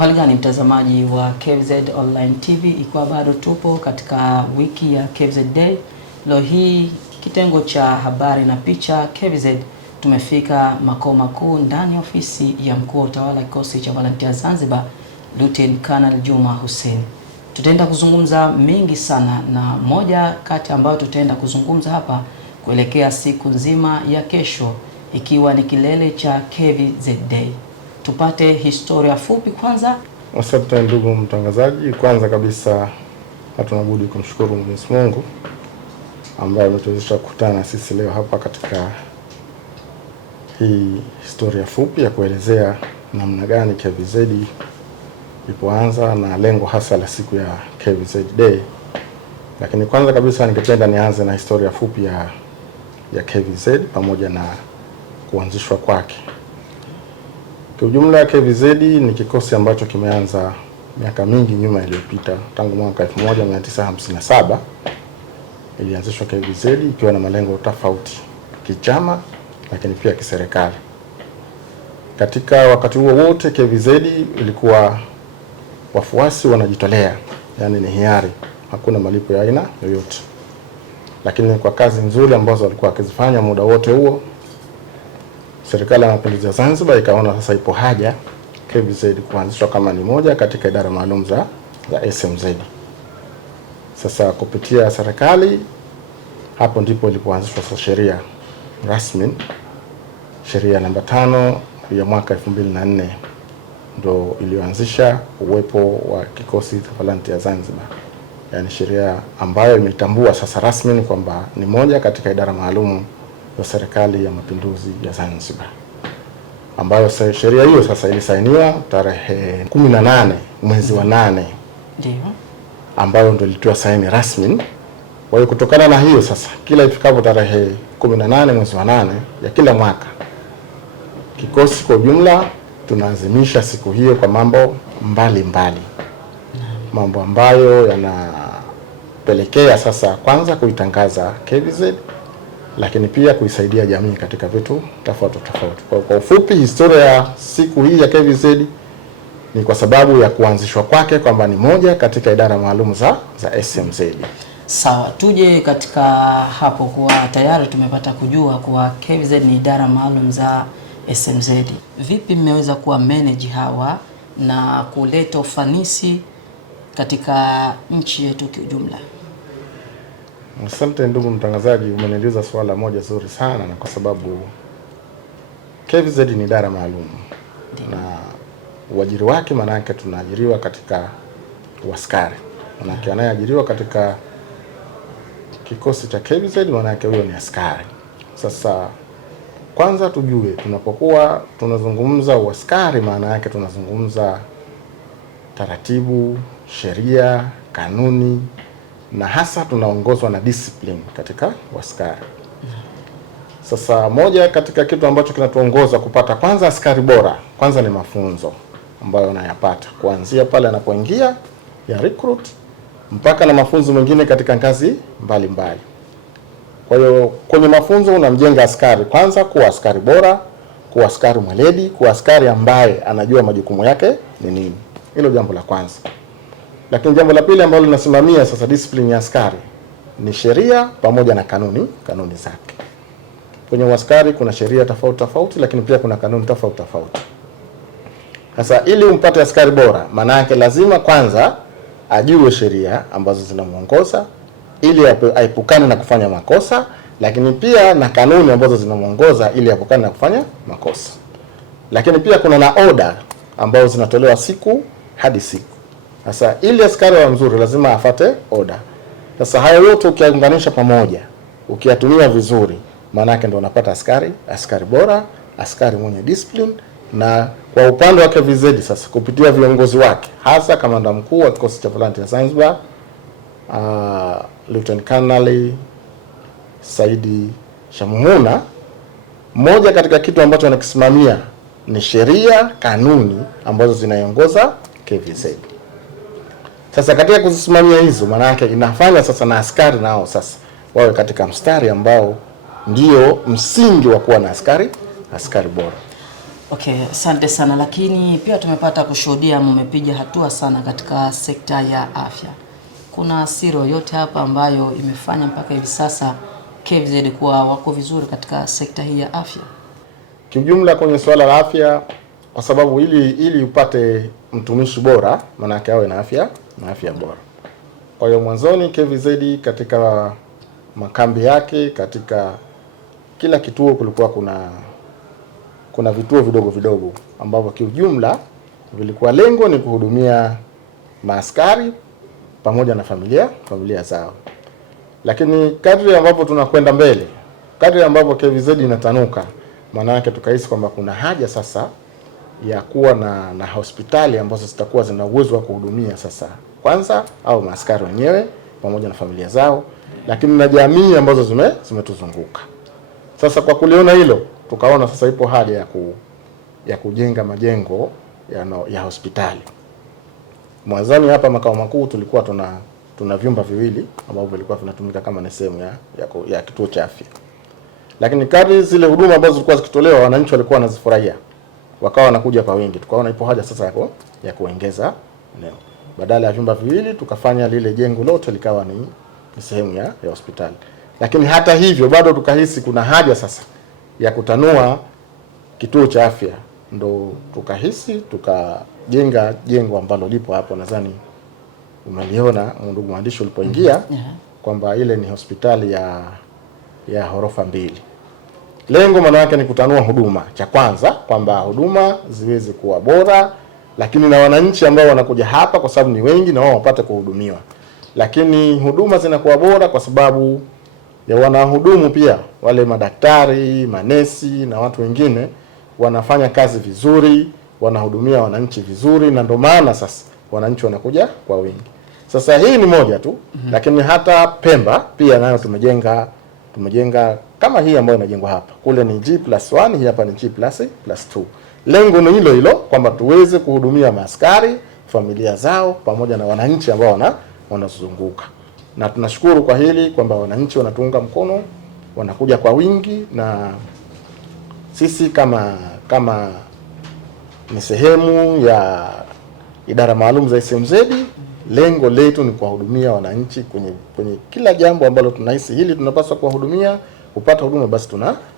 Hali gani mtazamaji wa KVZ Online TV, ikiwa bado tupo katika wiki ya KVZ Day. Leo hii kitengo cha habari na picha KVZ tumefika makao makuu ndani ya ofisi ya mkuu wa utawala kikosi cha Volunteer Zanzibar, Lieutenant Colonel Juma Hussein. Tutaenda kuzungumza mengi sana, na moja kati ambayo tutaenda kuzungumza hapa kuelekea siku nzima ya kesho, ikiwa ni kilele cha KVZ Day. Tupate historia fupi kwanza. Asante ndugu mtangazaji. Kwanza kabisa hatuna budi kumshukuru Mwenyezi Mungu ambaye ametuwezesha kukutana sisi leo hapa katika hii historia fupi ya kuelezea namna gani KVZ ilipoanza na lengo hasa la siku ya KVZ Day. Lakini kwanza kabisa ningependa nianze na historia fupi ya KVZ pamoja na kuanzishwa kwake. Kwa ujumla, KVZ ni kikosi ambacho kimeanza miaka mingi nyuma iliyopita. Tangu mwaka 1957 ilianzishwa KVZ ikiwa na malengo tofauti kichama, lakini pia kiserikali. Katika wakati huo wote KVZ ilikuwa wafuasi wanajitolea, yani ni hiari, hakuna malipo ya aina yoyote. Lakini kwa kazi nzuri ambazo walikuwa wakizifanya muda wote huo, Serikali ya Mapinduzi ya Zanzibar ikaona sasa ipo haja KVZ kuanzishwa kama ni moja katika idara maalum za SMZ. Sasa kupitia serikali, hapo ndipo ilipoanzishwa sasa sheria rasmi, sheria namba 5 ya mwaka 2004 ndio iliyoanzisha uwepo wa kikosi cha Volunteer Zanzibar. Yani sheria ambayo imetambua sasa rasmi kwamba ni moja katika idara maalum ya Serikali ya Mapinduzi ya Zanzibar, ambayo sheria hiyo sasa ilisainiwa tarehe 18 mwezi wa 8, ndio ambayo ndio ilitoa saini rasmi. Kwa hiyo kutokana na hiyo sasa, kila ifikapo tarehe 18 mwezi wa 8 ya kila mwaka, kikosi kwa ujumla tunaazimisha siku hiyo kwa mambo mbalimbali, mambo ambayo yanapelekea sasa kwanza kuitangaza KVZ, lakini pia kuisaidia jamii katika vitu tofauti. Kwa ufupi, historia ya siku hii ya KVZ ni kwa sababu ya kuanzishwa kwake kwamba ni moja katika idara maalum za SMZ. Sawa, tuje katika hapo kwa tayari tumepata kujua kuwa KVZ ni idara maalum za SMZ. Vipi mmeweza kuwa manage hawa na kuleta ufanisi katika nchi yetu kwa ujumla? Asante ndugu mtangazaji, umeniuliza swala moja zuri sana, na kwa sababu KVZ ni idara maalum na uajiri wake, maana yake tunaajiriwa katika uaskari. Maana yake anayeajiriwa katika kikosi cha KVZ maana yake huyo ni askari. Sasa kwanza tujue, tunapokuwa tunazungumza uaskari, maana yake tunazungumza taratibu, sheria, kanuni, na hasa tunaongozwa na discipline katika askari. Sasa moja katika kitu ambacho kinatuongoza kupata kwanza askari bora, kwanza ni mafunzo ambayo anayapata kuanzia pale anapoingia ya recruit mpaka na mafunzo mengine katika ngazi mbalimbali. Kwa hiyo kwenye mafunzo unamjenga askari kwanza kuwa askari bora, kuwa askari mweledi, kuwa askari ambaye anajua majukumu yake ni nini. Hilo jambo la kwanza. Lakini jambo la pili ambalo linasimamia sasa discipline ya askari ni sheria pamoja na kanuni zake. Kwenye askari kuna sheria tofauti, lakini pia kuna kanuni tofauti. Sasa ili umpate askari bora, maana yake lazima kwanza ajue sheria ambazo zinamuongoza ili aepukane na kufanya makosa, lakini pia na kanuni ambazo zinamuongoza ili aepukane na kufanya makosa. Lakini pia kuna na order ambazo zinatolewa siku hadi siku. Sasa ili askari wa mzuri lazima afate order. Sasa hayo yote ukiunganisha pamoja, ukiyatumia vizuri, maana yake ndio unapata askari bora, askari mwenye discipline. Na kwa upande wa KVZ sasa kupitia viongozi wake, hasa kamanda mkuu wa kikosi cha Volunteer Zanzibar, Lieutenant Colonel Saidi Shamuhuna, moja katika kitu ambacho anakisimamia ni sheria, kanuni ambazo zinaiongoza KVZ. Sasa katika kuzisimamia hizo, maana yake inafanya sasa na askari nao sasa wawe katika mstari ambao ndio msingi wa kuwa na askari bora. Okay, asante sana, lakini pia tumepata kushuhudia mmepiga hatua sana katika sekta ya afya. Kuna siri yoyote hapa ambayo imefanya mpaka hivi sasa KVZ kuwa wako vizuri katika sekta hii ya afya? Kiujumla kwenye swala la afya, kwa sababu ili upate mtumishi bora maana yake awe na afya bora. Kwa hiyo mwanzoni KVZ katika makambi yake, katika kila kituo kulikuwa kuna vituo vidogo ambavyo kiujumla vilikuwa lengo ni kuhudumia maaskari pamoja na familia zao. Lakini kadri ambavyo tunakwenda mbele, kadri ambavyo KVZ inatanuka, maana yake tukahisi kwamba kuna haja sasa ya kuwa na hospitali ambazo zitakuwa zina uwezo wa kuhudumia sasa kwanza au maaskari wenyewe pamoja na familia zao, lakini na jamii ambazo zimetuzunguka. Sasa kwa kuliona hilo, tukaona sasa ipo haja ya kujenga majengo ya hospitali. Mwanzoni hapa makao makuu tulikuwa tuna vyumba viwili ambavyo vilikuwa vinatumika kama ni sehemu ya kituo cha afya. Lakini kadri zile huduma ambazo zilikuwa zikitolewa, wananchi walikuwa wanazifurahia, wakawa wanakuja kwa wingi. Tukaona ipo haja sasa ya kuongeza eneo. Badala ya vyumba viwili tukafanya lile jengo lote likawa ni sehemu ya hospitali. Lakini hata hivyo bado tukahisi kuna haja sasa ya kutanua kituo cha afya. Ndo tukahisi tukajenga jengo ambalo lipo hapo, nadhani umeliona ndugu mwandishi ulipoingia, kwamba ile ni hospitali ya ghorofa 2. Lengo maana yake ni kutanua huduma, cha kwanza kwamba huduma ziweze kuwa bora, lakini na wananchi ambao wanakuja hapa kwa sababu ni wengi na wao wapate kuhudumiwa. Lakini huduma zinakuwa bora kwa sababu ya wanahudumu pia, wale madaktari, manesi na watu wengine wanafanya kazi vizuri, wanahudumia wananchi vizuri, na ndio maana sasa wananchi wanakuja kwa wingi. Sasa hii ni moja tu, lakini hata Pemba pia nayo tumejenga kama hii ambayo inajengwa hapa. Kule ni G+1, hii hapa ni G+2. Lengo ni hilo hilo, kwamba tuweze kuhudumia maaskari, familia zao pamoja na wananchi ambao wanazunguka. Na tunashukuru kwa hili kwamba wananchi wanatuunga mkono, wanakuja kwa wingi, na sisi kama ni sehemu ya idara maalum za SMZ, lengo letu ni kuwahudumia wananchi kwenye kila jambo ambalo tunahisi hili tunapaswa kuwahudumia, kupata huduma, basi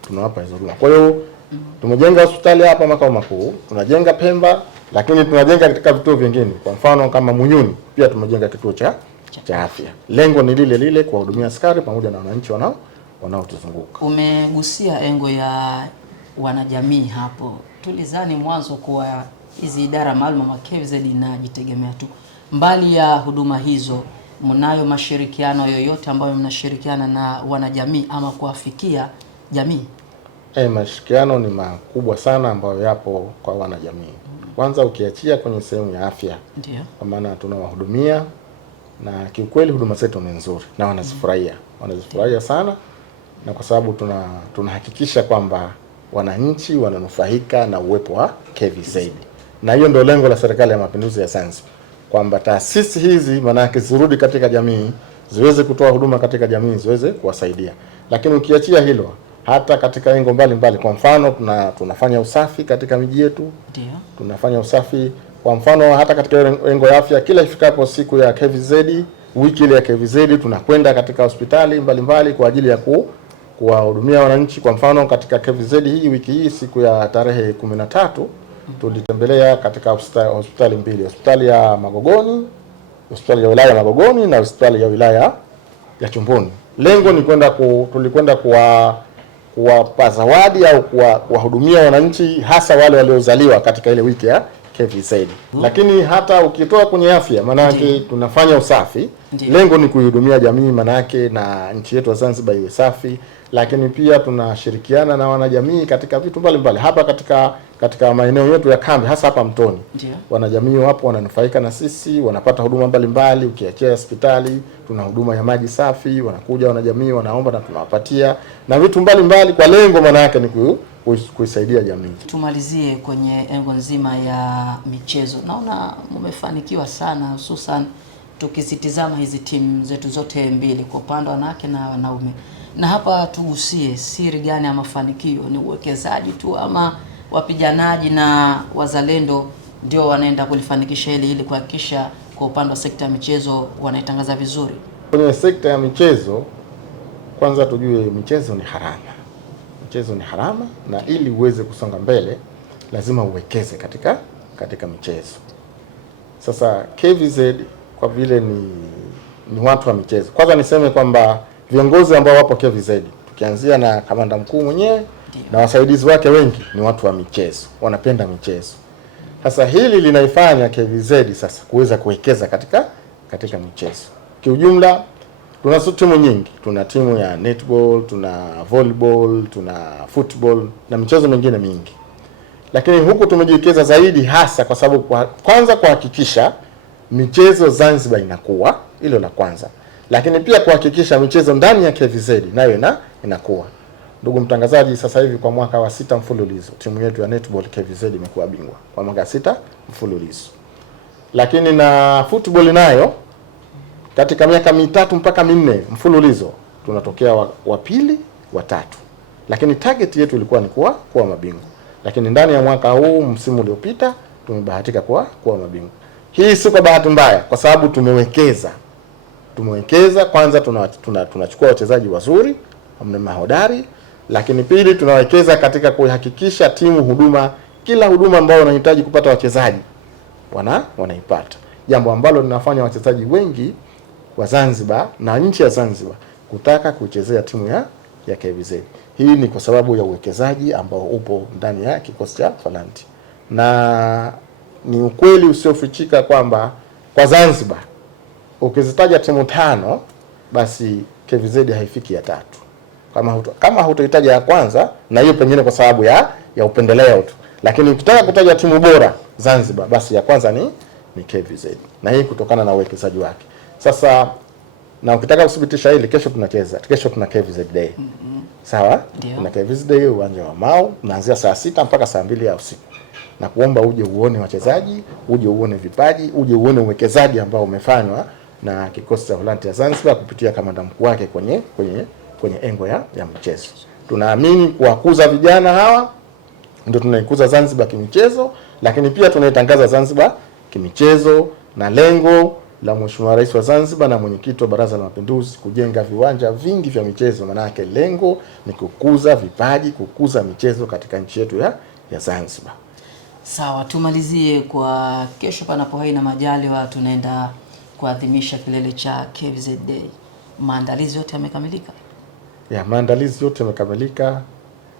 tunawapa hizo huduma. Kwa hiyo tumejenga hospitali hapa makao makuu, tunajenga Pemba, lakini tunajenga katika vituo vingine. Kwa mfano kama Munyuni pia tumejenga kituo cha afya. Lengo ni lile kuwahudumia askari pamoja na wananchi wanaotuzunguka. Umegusia engo ya wanajamii hapo. Tulizani mwanzo kuwa hizi idara maalum wa KVZ inajitegemea tu. Mbali ya huduma hizo, mnayo mashirikiano yoyote ambayo mnashirikiana na wanajamii ama kuwafikia jamii? Mashirikiano ni makubwa sana ambayo yapo kwa wanajamii. Kwanza ukiachia kwenye sehemu ya afya. Ndio. Kwa maana tunawahudumia, na kiukweli huduma zetu ni nzuri na wanazifurahia. Wanazifurahia sana, na kwa sababu tunahakikisha kwamba wananchi wananufaika na uwepo wa KVZ. Na hiyo ndio lengo la Serikali ya Mapinduzi ya Zanzibar, kwamba taasisi hizi manake zirudi katika jamii, ziweze kutoa huduma katika jamii, ziweze kuwasaidia. Lakini ukiachia hilo, hata katika engo mbalimbali, kwa mfano tunafanya usafi katika miji yetu. Ndio. Tunafanya usafi kwa mfano hata katika engo ya afya, kila ifikapo siku ya KVZ, wiki ile ya KVZ, tunakwenda katika hospitali mbalimbali kwa ajili ya kuwahudumia wananchi. Kwa mfano katika KVZ hii wiki hii siku ya tarehe 13 tulitembelea katika hospitali mbili, hospitali ya Magogoni, hospitali ya wilaya Magogoni na hospitali ya wilaya ya Chumbuni. Lengo ni tulikwenda kuwapa zawadi au kuwahudumia wananchi, hasa wale waliozaliwa katika ile wiki ya KVZ. Lakini hata ukitoa kwenye afya, manake tunafanya usafi. Lengo ni kuihudumia jamii, manake na nchi yetu ya Zanzibar iwe safi. Lakini pia tunashirikiana na wanajamii katika vitu mbalimbali. Hapa katika maeneo yetu ya kambi, hasa hapa Mtoni. Wanajamii wapo wananufaika na sisi, wanapata huduma mbalimbali. Ukiachia hospitali, tuna huduma ya maji safi, wanakuja wanajamii wanaomba na tunawapatia, na vitu mbalimbali kwa lengo manake ni kuisaidia jamii. Tumalizie kwenye engo nzima ya michezo. Naona mmefanikiwa sana, hususan tukizitizama hizi timu zetu zote mbili, kwa upande wa wanawake na wanaume. Na hapa tugusie siri gani ya mafanikio? Ni uwekezaji tu ama wapiganaji na wazalendo ndio wanaenda kulifanikisha hili ili kuhakikisha kwa upande wa sekta ya michezo wanaitangaza vizuri? Kwenye sekta ya michezo, kwanza tujue michezo ni harama. Michezo ni harama, na ili uweze kusonga mbele lazima uwekeze katika michezo. Sasa KVZ kwa vile ni watu wa michezo. Kwanza niseme kwamba viongozi ambao wapo KVZ, tukianzia na kamanda mkuu mwenyewe na wasaidizi wake wengi ni watu wa michezo, wanapenda michezo. Sasa hili linaifanya KVZ sasa kuweza kuwekeza katika michezo. Kiujumla tuna timu nyingi, tuna timu ya netball, tuna volleyball, tuna football na michezo mingine mingi. Lakini huku tumejiwekeza zaidi hasa kwa sababu kwanza kuhakikisha michezo Zanzibar inakuwa, hilo la kwanza. Lakini pia kuhakikisha michezo ndani ya KVZ nayo inakuwa. Ndugu mtangazaji, sasa hivi kwa mwaka wa 6 mfululizo timu yetu ya netball KVZ imekuwa bingwa kwa mwaka 6 mfululizo. Lakini na football nayo katika miaka 3 mpaka 4 mfululizo tunatokea wa pili, wa tatu. Lakini target yetu ilikuwa ni kuwa mabingwa. Lakini ndani ya mwaka huu, msimu uliopita, tumebahatika kuwa mabingwa. Hii si kwa bahati mbaya, kwa sababu tumewekeza. Kwanza tunachukua wachezaji wazuri, mahodari, lakini pili tunawekeza katika kuhakikisha timu kila huduma ambayo wanahitaji kupata wachezaji wanaipata. Jambo ambalo linafanya wachezaji wengi wa Zanzibar na nchi ya Zanzibar kutaka kuchezea timu ya KVZ. Hii ni kwa sababu ya uwekezaji ambao upo ndani ya kikosi cha Falanti. Na ni ukweli usiofichika kwamba kwa Zanzibar ukizitaja timu 5 basi KVZ haifiki ya 3. Kama hutohitaji ya kwanza, na hiyo pengine kwa sababu ya upendeleo tu. Lakini ukitaka kutaja timu bora Zanzibar basi ya kwanza ni KVZ. Na hii kutokana na uwekezaji wake. Sasa na ukitaka kudhibitisha hili, kesho tuna KVZ Day. Sawa? Kuna KVZ Day uwanja wa Mau, unaanzia saa 6 mpaka saa 2 ya usiku. Na kuomba uje uone wachezaji, uje uone vipaji, uje uone uwekezaji ambao umefanywa na kikosi cha Volunteer ya Zanzibar kupitia kamanda mkuu wake kwenye engo ya michezo. Tunaamini kuwakuza vijana hawa ndio tunaikuza Zanzibar kimichezo, lakini pia tunaitangaza Zanzibar kimichezo, na lengo la Mheshimiwa Rais wa Zanzibar na mwenyekiti wa Baraza la Mapinduzi kujenga viwanja vingi vya michezo. Maana yake lengo ni kukuza vipaji, kukuza michezo katika nchi yetu ya Zanzibar. Sawa, tumalizie kwa kesho panapo hai na majaliwa tunaenda kuadhimisha kilele cha KVZ Day. Maandalizi yote yamekamilika? Maandalizi yote yamekamilika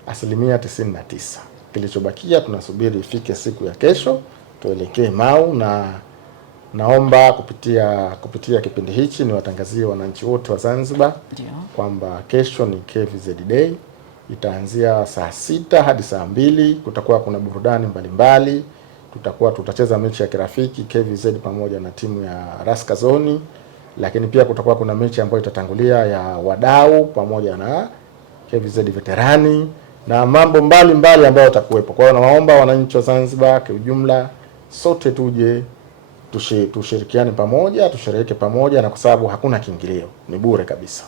asilimia 99. Kilichobakia tunasubiri ifike siku ya kesho tuelekee Mau, na naomba kupitia kipindi hichi niwatangazie wananchi wote wa Zanzibar kwamba kesho ni KVZ Day. Itaanzia saa 6 hadi saa 2. Kutakuwa kuna burudani mbalimbali. Tutacheza mechi ya kirafiki KVZ pamoja na timu ya Raskazoni, lakini pia kutakuwa kuna mechi ambayo itatangulia ya wadau pamoja na KVZ veterani na mambo mbalimbali ambayo yatakuwepo. Kwa hiyo nawaomba wananchi wa Zanzibar kwa ujumla sote tuje tushirikiane pamoja, tushereheke pamoja, na kwa sababu hakuna kiingilio, ni bure kabisa.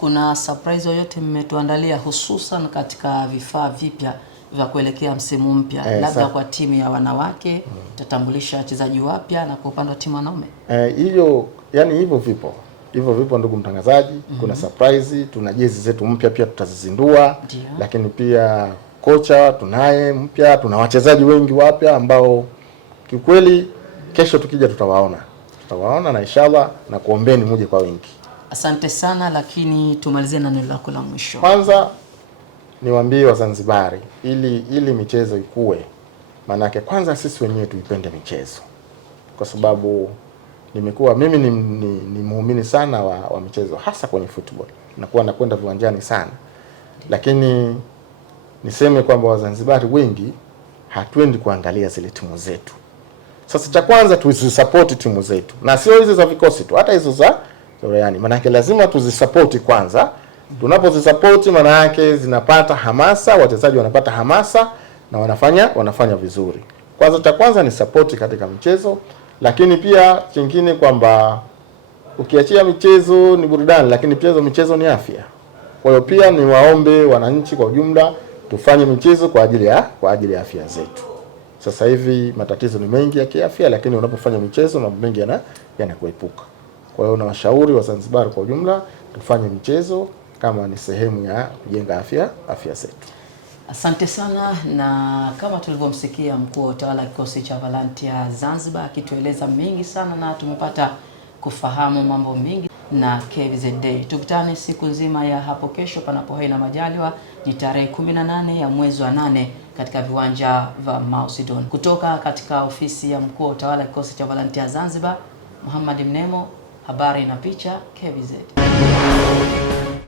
Kuna surprise yoyote mmetuandalia hususan katika vifaa vipya vya kuelekea msimu mpya? Labda kwa timu ya wanawake tatambulisha wachezaji wapya, na kwa upande wa timu wanaume? Hivyo vipo ndugu mtangazaji. Kuna surprise, tuna jezi zetu mpya pia tutazizindua. Lakini pia kocha tunaye mpya, tuna wachezaji wengi wapya ambao kiukweli kesho tukija tutawaona na inshallah na kuombeni muje kwa wingi. Asante sana, lakini tumalizie na neno lako la mwisho. Kwanza niwaambie Wazanzibari ili michezo ikue, maana yake kwanza sisi wenyewe tuipende michezo. Kwa sababu mimi ni muumini sana wa michezo, hasa kwenye football. Nakwenda viwanjani sana. Lakini niseme kwamba Wazanzibari wengi hatuendi kuangalia zile timu zetu. Sasa cha kwanza tuzisupport timu zetu. Na sio hizo za vikosi tu, hata hizo za uraiani. Maana yake lazima tuzisupport kwanza. Tunapozisupport maana yake zinapata hamasa, wachezaji wanapata hamasa na wanafanya vizuri. Cha kwanza ni support katika mchezo, lakini pia kingine kwamba ukiachia michezo ni burudani, lakini pia michezo ni afya. Kwa hiyo pia ni waombe wananchi kwa ujumla tufanye michezo kwa ajili ya afya zetu. Sasa hivi matatizo ni mengi ya kiafya, lakini unapofanya michezo mambo mengi yanakuepuka. Kwa hiyo nawashauri Wazanzibari kwa ujumla tufanye michezo kama ni sehemu ya kujenga afya zetu. Asante sana, na kama tulivyomsikia mkuu wa utawala kikosi cha Volunteer Zanzibar akitueleza mengi sana, na tumepata kufahamu mambo mengi na KVZ Day. Tukutane siku nzima ya hapo kesho, panapo hai na majaliwa. Ni tarehe 18 ya mwezi wa 8 katika viwanja vya Mao Zedong. Kutoka katika ofisi ya mkuu wa utawala kikosi cha Volunteer Zanzibar, Muhammad Mnemo, habari na picha, KVZ.